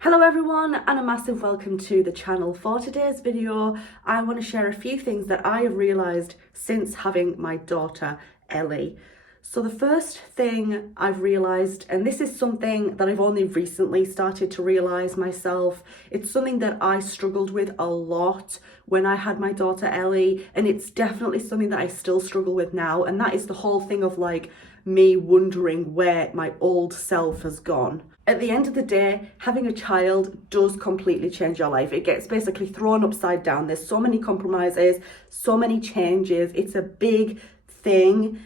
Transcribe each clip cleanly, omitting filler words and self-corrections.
Hello everyone, and a massive welcome to the channel. For today's video, I want to share a few things that I have realised since having my daughter Ellie. So the first thing I've realised, and this is something that I've only recently started to realise myself, it's something that I struggled with a lot when I had my daughter Ellie, and it's definitely something that I still struggle with now, and that is the whole thing of like me wondering where my old self has gone. At the end of the day, having a child does completely change your life. It gets basically thrown upside down. There's so many compromises, so many changes. It's a big thing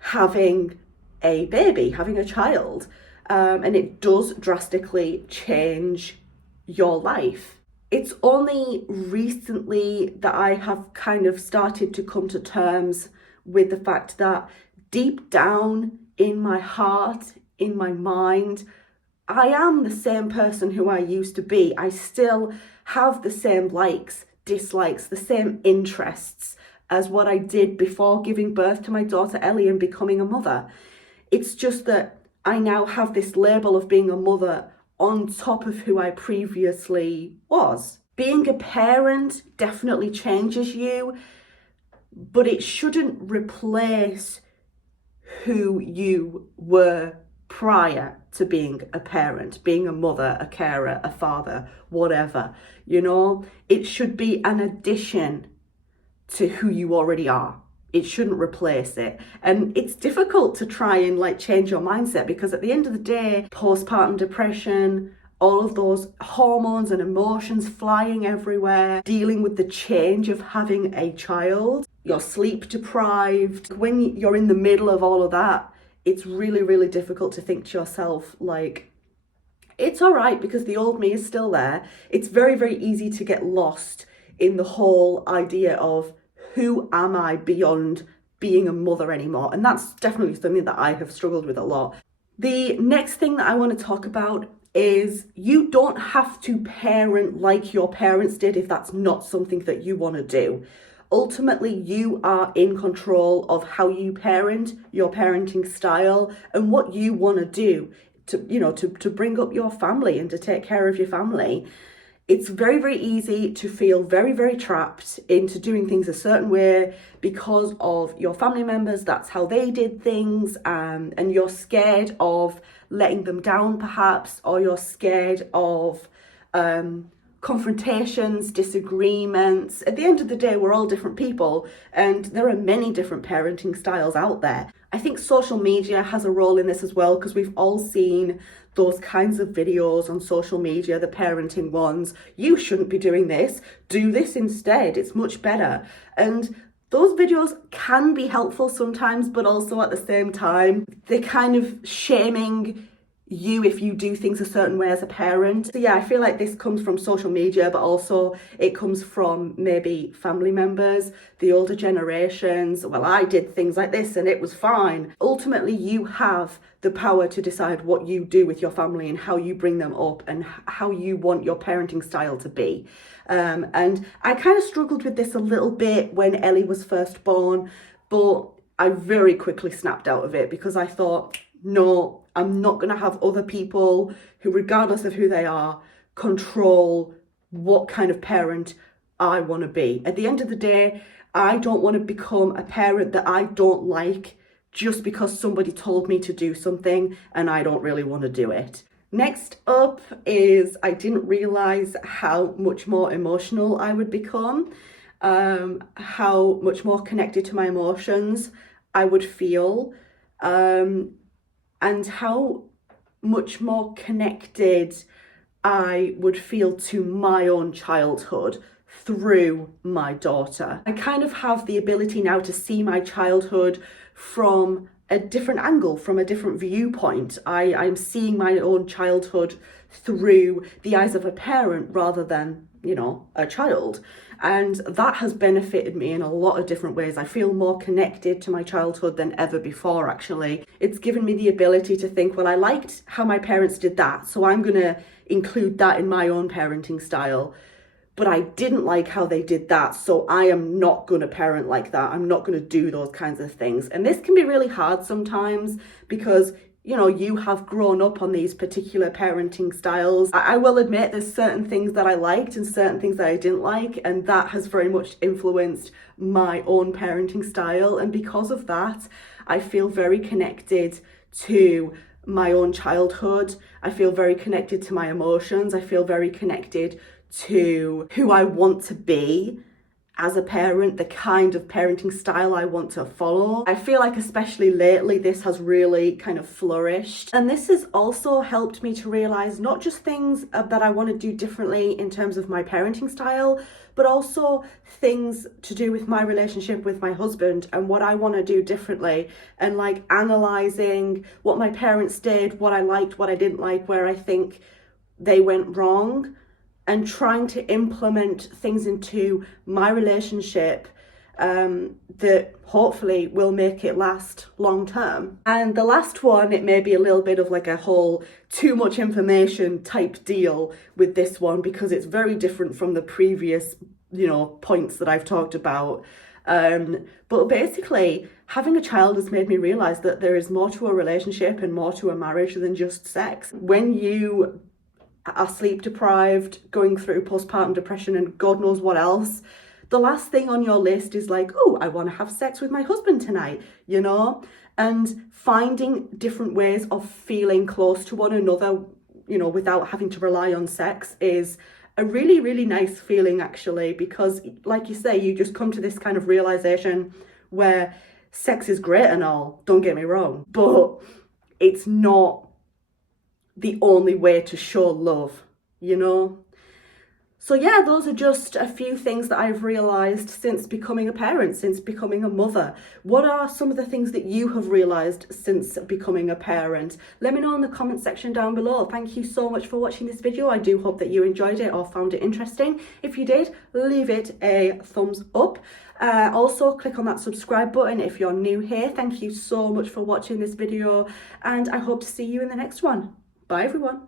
having a baby, having a child, and it does drastically change your life. It's only recently that I have kind of started to come to terms with the fact that deep down in my heart, in my mind, I am the same person who I used to be. I still have the same likes, dislikes, the same interests as what I did before giving birth to my daughter Ellie and becoming a mother. It's just that I now have this label of being a mother on top of who I previously was. Being a parent definitely changes you, but it shouldn't replace who you were prior to being a parent, being a mother, a carer, a father, whatever. It should be an addition to who you already are. It shouldn't replace it. And it's difficult to try and change your mindset, because at the end of the day, postpartum depression, all of those hormones and emotions flying everywhere, dealing with the change of having a child, you're sleep deprived. When you're in the middle of all of that, it's really, really difficult to think to yourself, it's all right because the old me is still there. It's very, very easy to get lost in the whole idea of who am I beyond being a mother anymore. And that's definitely something that I have struggled with a lot. The next thing that I want to talk about is you don't have to parent like your parents did if that's not something that you want to do. Ultimately, you are in control of how you parent, your parenting style, and what you want to do to bring up your family and to take care of your family. It's very, very easy to feel very, very trapped into doing things a certain way because of your family members. That's how they did things, and you're scared of letting them down perhaps, or you're scared of confrontations, disagreements. At the end of the day, we're all different people, and there are many different parenting styles out there. I think social media has a role in this as well, because we've all seen those kinds of videos on social media, the parenting ones. You shouldn't be doing this, do this instead, it's much better. And those videos can be helpful sometimes, but also at the same time, they're kind of shaming you if you do things a certain way as a parent. So yeah, I feel like this comes from social media, but also it comes from maybe family members, the older generations. Well, I did things like this and it was fine. Ultimately, you have the power to decide what you do with your family and how you bring them up and how you want your parenting style to be. And I kind of struggled with this a little bit when Ellie was first born, but I very quickly snapped out of it because I thought, no, I'm not going to have other people who, regardless of who they are, control what kind of parent I want to be. At the end of the day, I don't want to become a parent that I don't like just because somebody told me to do something and I don't really want to do it. Next up is I didn't realise how much more emotional I would become, how much more connected to my emotions I would feel, and how much more connected I would feel to my own childhood through my daughter. I kind of have the ability now to see my childhood from a different angle, from a different viewpoint. I'm seeing my own childhood through the eyes of a parent rather than, a child. And that has benefited me in a lot of different ways. I feel more connected to my childhood than ever before, actually. It's given me the ability to think, well, I liked how my parents did that, so I'm going to include that in my own parenting style. But I didn't like how they did that, so I am not going to parent like that. I'm not going to do those kinds of things. And this can be really hard sometimes because you know, you have grown up on these particular parenting styles. I will admit there's certain things that I liked and certain things that I didn't like, and that has very much influenced my own parenting style. And because of that, I feel very connected to my own childhood. I feel very connected to my emotions. I feel very connected to who I want to be as a parent, the kind of parenting style I want to follow. I feel like especially lately this has really kind of flourished, and this has also helped me to realize not just things that I want to do differently in terms of my parenting style, but also things to do with my relationship with my husband and what I want to do differently, and like analyzing what my parents did, what I liked, what I didn't like, where I think they went wrong, and trying to implement things into my relationship that hopefully will make it last long term. And the last one, it may be a little bit of like a whole too much information type deal with this one, because it's very different from the previous, you know, points that I've talked about. But basically, having a child has made me realize that there is more to a relationship and more to a marriage than just sex. When you are sleep deprived, going through postpartum depression and God knows what else, the last thing on your list is like, oh, I want to have sex with my husband tonight, you know? And finding different ways of feeling close to one another, you know, without having to rely on sex is a really, really nice feeling, actually, because like you say, you just come to this kind of realization where sex is great and all, don't get me wrong, but it's not the only way to show love, you know? So yeah, those are just a few things that I've realised since becoming a parent, since becoming a mother. What are some of the things that you have realised since becoming a parent? Let me know in the comment section down below. Thank you so much for watching this video. I do hope that you enjoyed it or found it interesting. If you did, leave it a thumbs up. Also, click on that subscribe button if you're new here. Thank you so much for watching this video, and I hope to see you in the next one. Bye everyone.